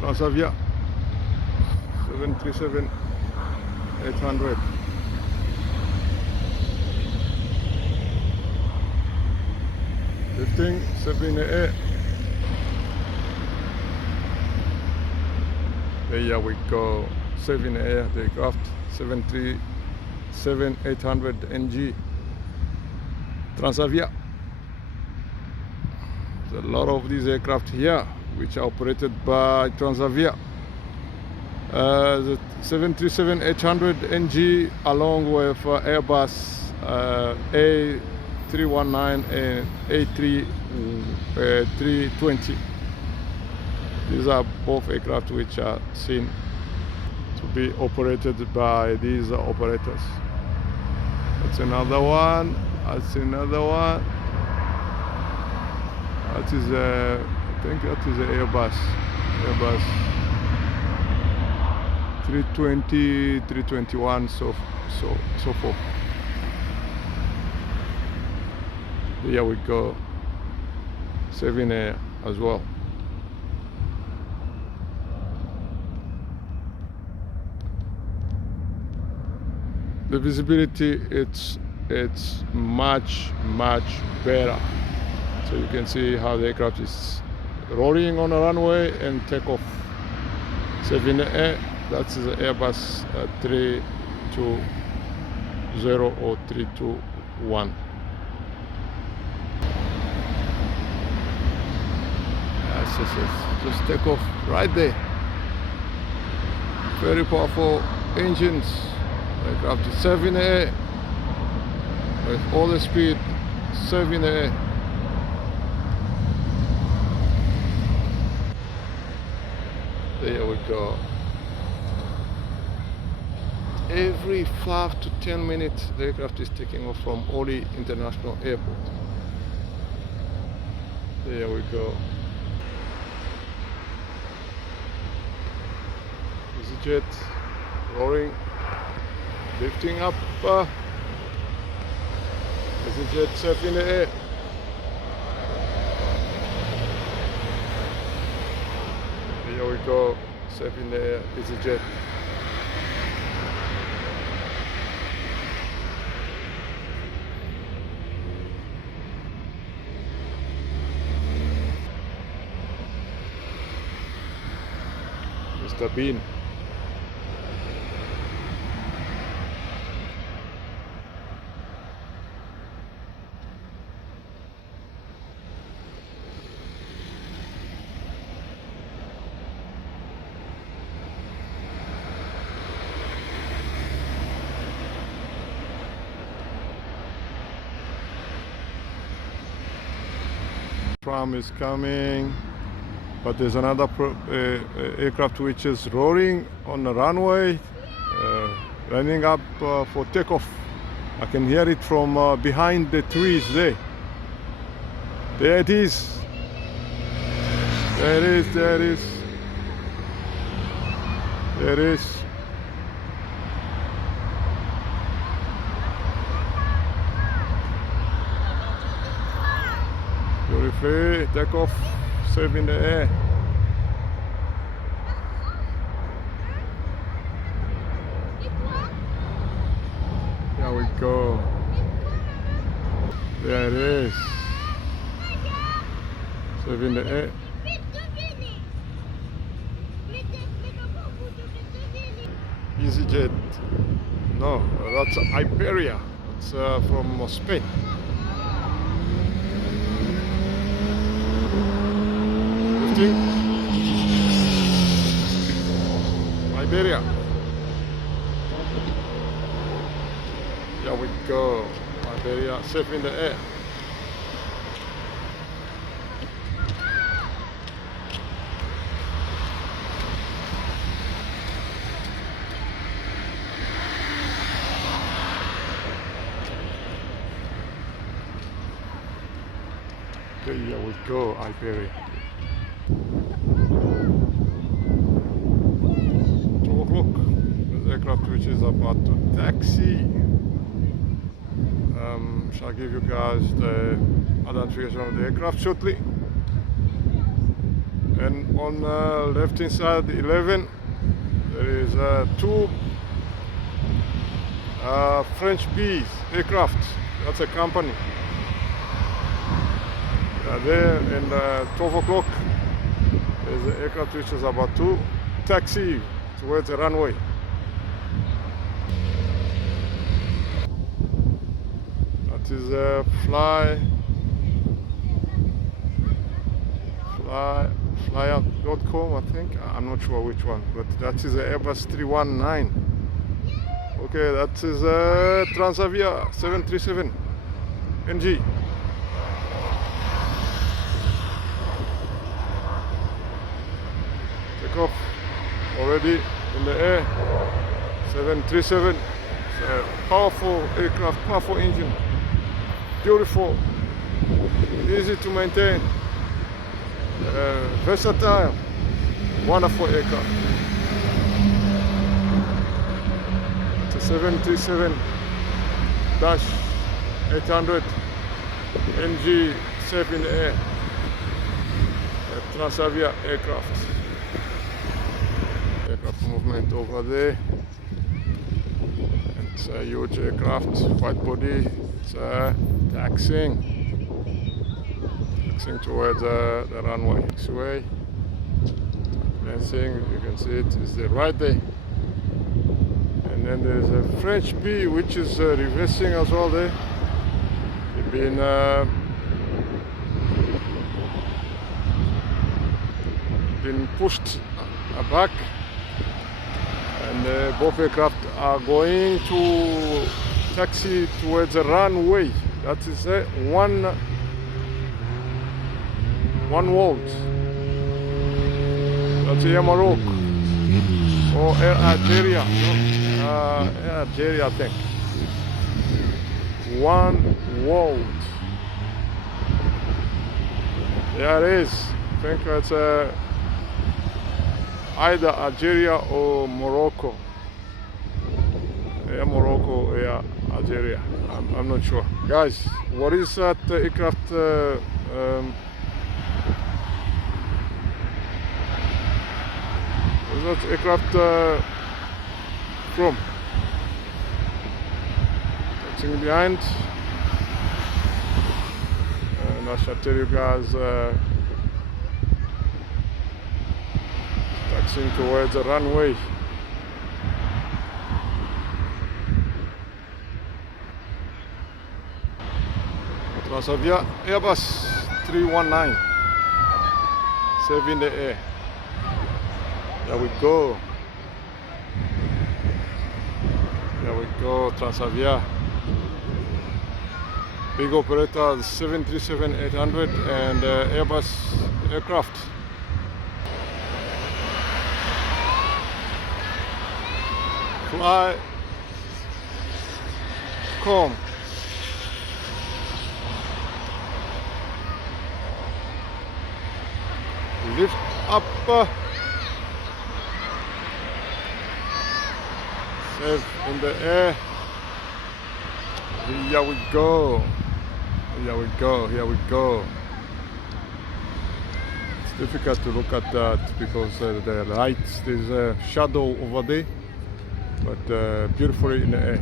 Transavia 737-800. Lifting 7A. There we go. 7A aircraft 737-800 NG Transavia. There's a lot of these aircraft here which are operated by Transavia. The 737-800 NG along with Airbus A319 and A320. These are both aircraft which are seen to be operated by these operators. That's another one. That's another one. That is I think that is an Airbus 320, 321, so forth. Here we go. 7A as well. The visibility it's much better, so you can see how the aircraft is rolling on a runway and take off. 7A, that's the Airbus 320 or 321. Yes, just take off right there. Very powerful engines. Aircraft is 7A with all the speed. 7A. There we go. Every 5 to 10 minutes the aircraft is taking off from Orly International Airport. There we go. EasyJet roaring, lifting up. EasyJet 7A. Here we go, 7A EasyJet. Mr. Bean. Tram is coming, but there's another aircraft which is roaring on the runway, running up for takeoff. I can hear it from behind the trees there. There it is. There it is. There it is. There it is. Beautiful. Takeoff. Safe in the air. Here we go. There it is. Safe in the air. EasyJet. No, that's Iberia. It's from Spain. Iberia. Here we go. Iberia, safe in the air. Okay, here we go, Iberia. 2 o'clock. The aircraft which is about to taxi. Shall give you guys the identification of the aircraft shortly. And on left hand side 11 there is two French Bees aircraft. That's a company. There and 12 o'clock there's an aircraft which is about to taxi towards the runway. That is a flyout.com, I think. I'm not sure which one, but that is a Airbus 319. Okay, that is a Transavia 737 NG. Takeoff already in the air. 737. It's a powerful aircraft, powerful engine. Beautiful, easy to maintain, versatile, wonderful aircraft. It's a 737-800 NG, safe in the air. Transavia aircraft. Aircraft movement over there. It's a huge aircraft, white body. It's taxiing towards the runway. This way, dancing, you can see it is right there. And then there's a French bee which is reversing as well there. They've been pushed back, and both aircraft are going to taxi towards the runway. That is one world. That's Air Morocco or Air Algeria. No? Air Algeria, I think. One world. There it is. I think it's either Algeria or Morocco. Air Morocco, Air Algeria. I'm not sure. Guys, what is that aircraft? What is that aircraft from? Taxiing behind. And I shall tell you guys, taxiing towards the runway. Transavia Airbus 319, safe in the air. There we go. There we go, Transavia. Big operator, 737-800 and Airbus aircraft. Fly, come. Lift up, safe in the air. Here we go. Here we go. Here we go. It's difficult to look at that because the lights, there's a shadow over there, but beautifully in the air.